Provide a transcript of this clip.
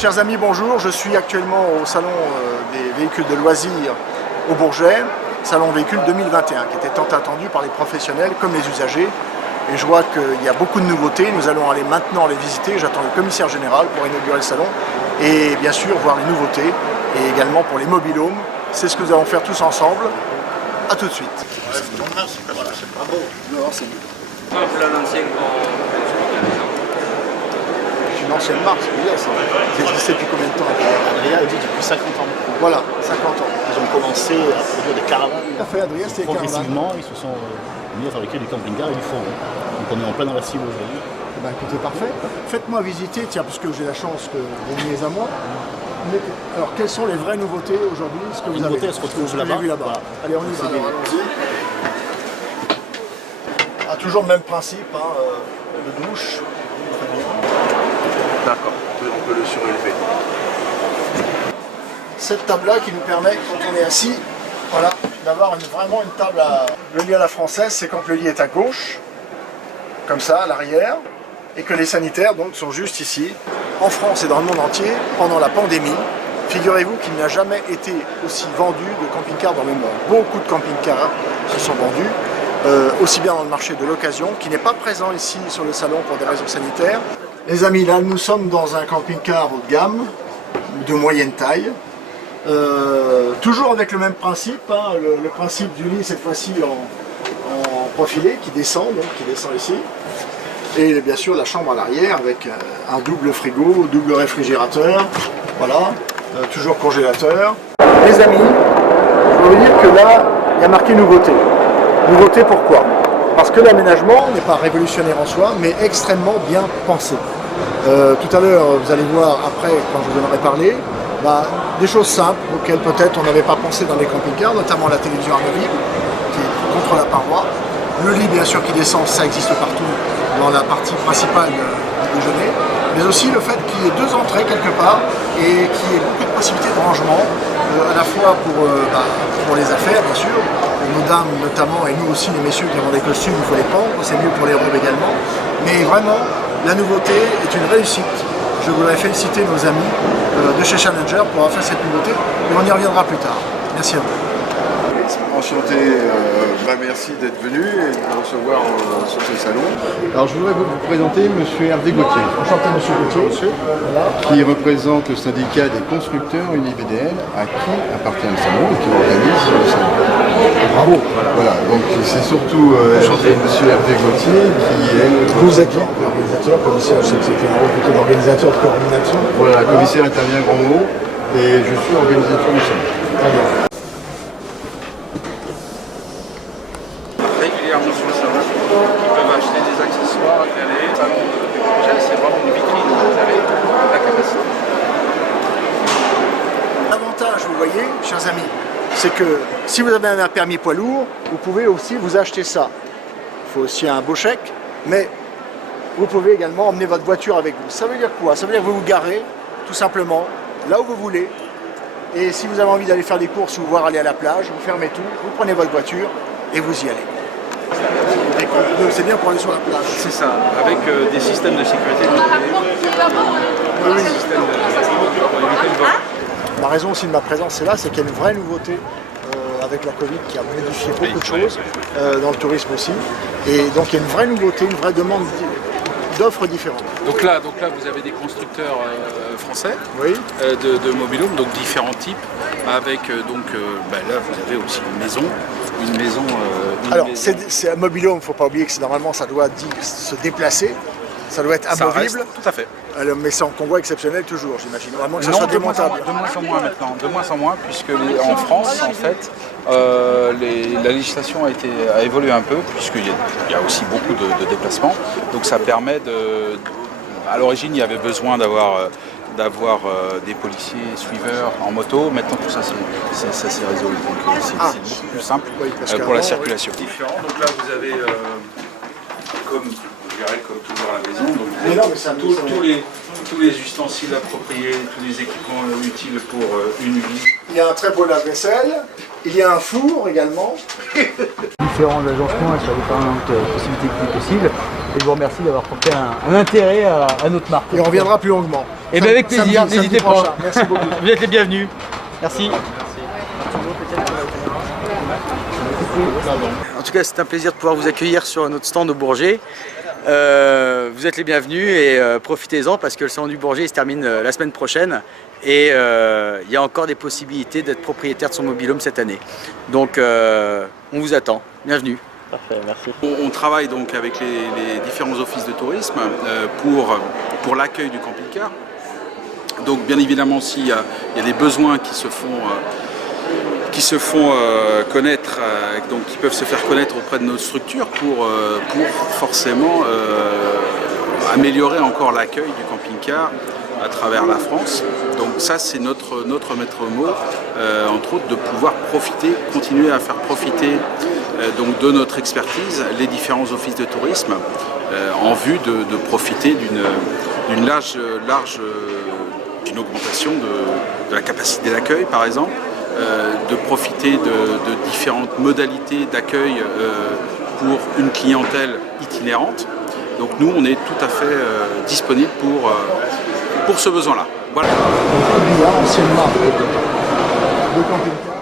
Chers amis, bonjour. Je suis actuellement au salon des véhicules de loisirs au Bourget, salon véhicule 2021, qui était tant attendu par les professionnels comme les usagers. Et je vois qu'il y a beaucoup de nouveautés. Nous allons aller maintenant les visiter. J'attends le commissaire général pour inaugurer le salon et bien sûr voir les nouveautés et également pour les mobilhomes. C'est ce que nous allons faire tous ensemble. A tout de suite. C'est pas beau. Non, c'est une ancienne marque, c'est bien ça. Ils existaient depuis combien de temps? Adria a dit depuis 50 ans. Voilà, 50 ans. Ils ont commencé à produire des caravanes. Tout à fait, Adrien, c'était les caravanes. Progressivement, ils se sont mis à fabriquer des camping-cars et du fourgon. Donc on est en plein dans la cible aujourd'hui. Eh ben, écoutez, parfait. Faites-moi visiter, tiens, puisque j'ai la chance que vous veniez à moi. Alors, quelles sont les vraies nouveautés aujourd'hui? Ce que vous avez elles se retrouvent là-bas. Voilà. Allez, on y va. Alors, allons-y. Ah, toujours le même principe, hein, de douche. D'accord, on peut le surélever. Cette table-là qui nous permet, quand on est assis, voilà, d'avoir vraiment une table à... Le lit à la française, c'est quand le lit est à gauche, comme ça, à l'arrière, et que les sanitaires donc sont juste ici. En France et dans le monde entier, pendant la pandémie, figurez-vous qu'il n'a jamais été aussi vendu de camping-cars dans le monde. Beaucoup de camping-cars se sont vendus, aussi bien dans le marché de l'occasion, qui n'est pas présent ici sur le salon pour des raisons sanitaires. Les amis, là nous sommes dans un camping-car haut de gamme, de moyenne taille, toujours avec le même principe, hein, le principe du lit cette fois-ci en profilé qui descend ici, et bien sûr la chambre à l'arrière avec un double frigo, double réfrigérateur, voilà, toujours congélateur. Les amis, je veux vous dire que là il y a marqué nouveauté. Nouveauté pourquoi? Parce que l'aménagement n'est pas révolutionnaire en soi, mais extrêmement bien pensé. Tout à l'heure, vous allez voir après, quand je vous en aurai parlé, des choses simples auxquelles peut-être on n'avait pas pensé dans les camping-cars, notamment la télévision amovible, qui est contre la paroi. Le lit, bien sûr, qui descend, ça existe partout dans la partie principale du déjeuner, mais aussi le fait qu'il y ait deux entrées quelque part et qu'il y ait beaucoup de possibilités de rangement, à la fois pour les affaires, bien sûr, nos dames notamment, et nous aussi les messieurs qui avons des costumes, il faut les pendre, c'est mieux pour les robes également. Mais vraiment, la nouveauté est une réussite. Je voudrais féliciter nos amis de chez Challenger pour avoir fait cette nouveauté, et on y reviendra plus tard. Merci à vous. Enchanté, merci d'être venu et de nous recevoir sur ce salon. Alors je voudrais vous présenter M. Hervé Gauthier. Enchanté, monsieur Gauthier. Voilà. Qui représente le syndicat des constructeurs UniVDN à qui appartient le salon et qui organise le salon. Bravo. Voilà, donc c'est surtout M. Hervé Gauthier qui est Vous êtes l'organisateur, commissaire, je sais que c'était un rôle plutôt d'organisateur, de coordination. Voilà, le commissaire intervient grand mot et je suis organisateur du salon. Très bien. Régulièrement sur le salon, qui peuvent acheter des accessoires, y aller. Le salon du projet, c'est vraiment une vitrine, vous avez la capacité. L'avantage, vous voyez, chers amis, c'est que si vous avez un permis poids lourd, vous pouvez aussi vous acheter ça. Il faut aussi un beau chèque, mais vous pouvez également emmener votre voiture avec vous. Ça veut dire quoi? Ça veut dire que vous vous garez, tout simplement, là où vous voulez. Et si vous avez envie d'aller faire des courses ou voir aller à la plage, vous fermez tout, vous prenez votre voiture et vous y allez. C'est bien pour aller sur la plage. C'est ça, avec des systèmes de sécurité. La raison aussi de ma présence c'est là, c'est qu'il y a une vraie nouveauté avec la Covid qui a modifié beaucoup de choses, dans le tourisme aussi. Et donc il y a une vraie nouveauté, une vraie demande d'offres différentes. Donc là, vous avez des constructeurs français, Oui. de mobilhomes, donc différents types, avec là vous avez aussi une maison. Alors c'est un mobilhome, il ne faut pas oublier que normalement ça doit se déplacer, ça doit être amovible. Tout à fait. Alors, mais c'est en convoi exceptionnel toujours, j'imagine. Vraiment que ça Non, soit de moins démontable. en moins maintenant, de moins en moins, puisque en France, en fait, la législation a évolué un peu, puisqu'il y a aussi beaucoup de déplacements. Donc ça permet de... À l'origine, il y avait besoin d'avoir des policiers suiveurs en moto. Maintenant, tout ça, ça s'est résolu. Donc c'est beaucoup plus simple pour la circulation. Différent. Donc là, vous avez, comme toujours à la maison, donc tous les ustensiles appropriés, tous les équipements utiles pour une vie. Il y a un très beau lave-vaisselle, Il y a un four également. Différents agencements et sur différentes possibilités possibles. Et je vous remercie d'avoir porté un intérêt à notre marque. Et on reviendra plus longuement. Et bien avec plaisir, Samedi n'hésitez prochain. pas. Merci beaucoup. Vous êtes les bienvenus. Merci. En tout cas, c'est un plaisir de pouvoir vous accueillir sur notre stand au Bourget. Vous êtes les bienvenus et profitez-en parce que le salon du Bourget il se termine la semaine prochaine et il y a encore des possibilités d'être propriétaire de son mobil-home cette année. Donc on vous attend. Bienvenue. Parfait, merci. On travaille donc avec les différents offices de tourisme pour l'accueil du camping-car. Donc bien évidemment, s'il y a des besoins qui se font connaître, donc qui peuvent se faire connaître auprès de nos structures pour forcément améliorer encore l'accueil du camping-car à travers la France. Donc ça c'est notre maître mot, entre autres de pouvoir continuer à faire profiter donc de notre expertise les différents offices de tourisme en vue de profiter d'une augmentation de la capacité d'accueil par exemple, de profiter de différentes modalités d'accueil pour une clientèle itinérante. Donc nous on est tout à fait disponible pour ce besoin-là. Voilà. Ancienne marque de camping-car.